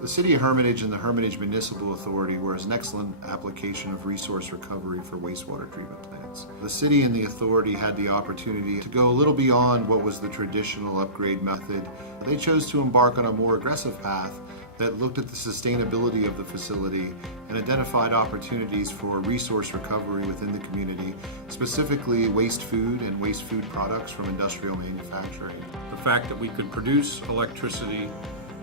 The City of Hermitage and the Hermitage Municipal Authority were an excellent application of resource recovery for wastewater treatment plants. The city and the authority had the opportunity to go a little beyond what was the traditional upgrade method. They chose to embark on a more aggressive path that looked at the sustainability of the facility and identified opportunities for resource recovery within the community, specifically waste food and waste food products from industrial manufacturing. The fact that we could produce electricity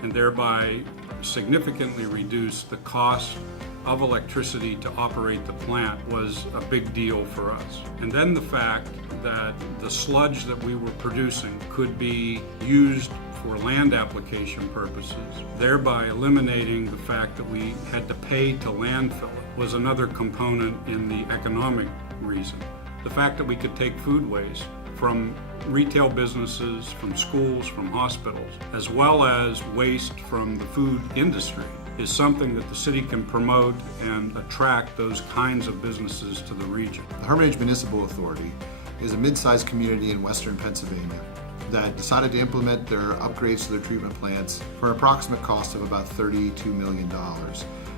and thereby significantly reduce the cost of electricity to operate the plant was a big deal for us. And then the fact that the sludge that we were producing could be used for land application purposes, thereby eliminating the fact that we had to pay to landfill it, was another component in the economic reason. The fact that we could take food waste from retail businesses, from schools, from hospitals, as well as waste from the food industry, is something that the city can promote and attract those kinds of businesses to the region. The Hermitage Municipal Authority is a mid-sized community in western Pennsylvania that decided to implement their upgrades to their treatment plants for an approximate cost of about $32 million.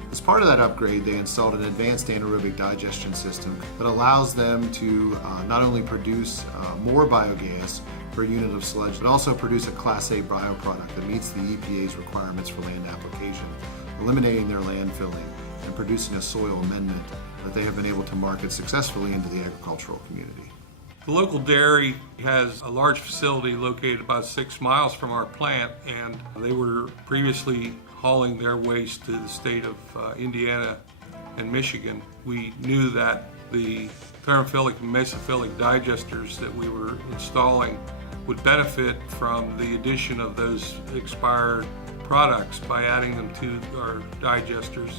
As part of that upgrade, they installed an advanced anaerobic digestion system that allows them to not only produce more biogas per unit of sludge, but also produce a Class A bioproduct that meets the EPA's requirements for land application, eliminating their landfilling and producing a soil amendment that they have been able to market successfully into the agricultural community. The local dairy has a large facility located about 6 miles from our plant, and they were previously hauling their waste to the state of Indiana and Michigan. We knew that the thermophilic and mesophilic digesters that we were installing would benefit from the addition of those expired products by adding them to our digesters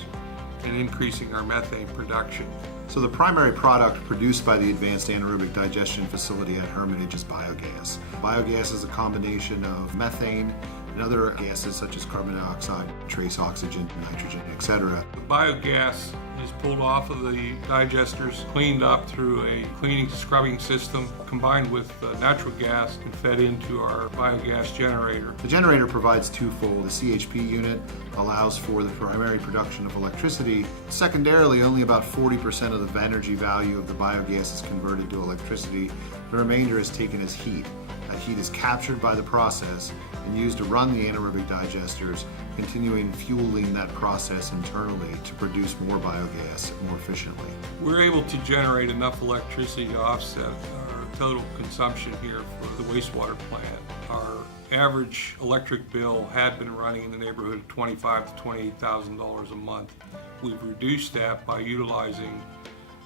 and increasing our methane production. So the primary product produced by the advanced anaerobic digestion facility at Hermitage is biogas. Biogas is a combination of methane and other gases such as carbon dioxide, trace oxygen, nitrogen, etc. The biogas is pulled off of the digesters, cleaned up through a cleaning scrubbing system, combined with natural gas and fed into our biogas generator. The generator provides twofold. The CHP unit allows for the primary production of electricity. Secondarily, only about 40% of the energy value of the biogas is converted to electricity. The remainder is taken as heat. That heat is captured by the process and used to run the anaerobic digesters, continuing fueling that process internally to produce more biogas more efficiently. We're able to generate enough electricity to offset our total consumption here for the wastewater plant. Our average electric bill had been running in the neighborhood of $25,000 to $28,000 a month. We've reduced that by utilizing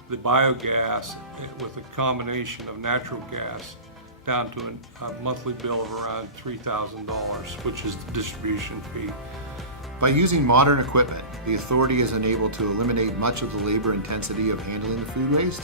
the biogas with a combination of natural gas down to a monthly bill of around $3,000, which is the distribution fee. By using modern equipment, the authority is enabled to eliminate much of the labor intensity of handling the food waste.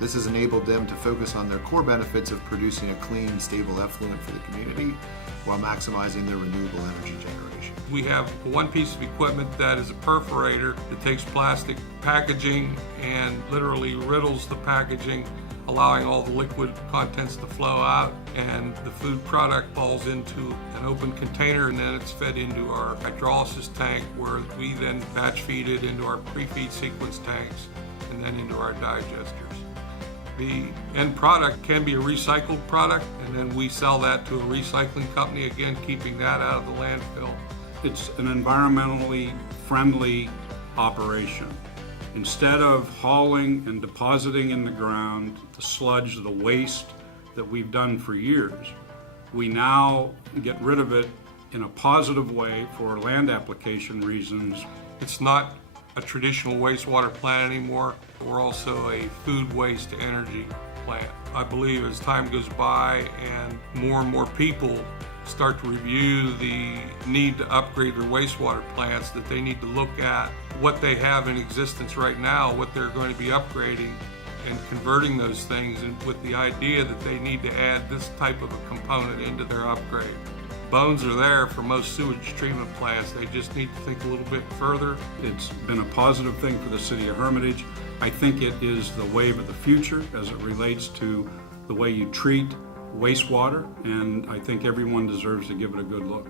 This has enabled them to focus on their core benefits of producing a clean, stable effluent for the community while maximizing their renewable energy generation. We have one piece of equipment that is a perforator that takes plastic packaging and literally riddles the packaging, allowing all the liquid contents to flow out, and the food product falls into an open container, and then it's fed into our hydrolysis tank, where we then batch feed it into our pre-feed sequence tanks and then into our digesters. The end product can be a recycled product, and then we sell that to a recycling company, again keeping that out of the landfill. It's an environmentally friendly operation. Instead of hauling and depositing in the ground the sludge, the waste that we've done for years, we now get rid of it in a positive way for land application reasons. It's not a traditional wastewater plant anymore. We're also a food waste to energy plant. I believe as time goes by and more people start to review the need to upgrade their wastewater plants, that they need to look at what they have in existence right now, what they're going to be upgrading, and converting those things, and with the idea that they need to add this type of a component into their upgrade. Bones are there for most sewage treatment plants. They just need to think a little bit further. It's been a positive thing for the city of Hermitage. I think it is the wave of the future as it relates to the way you treat wastewater, and I think everyone deserves to give it a good look.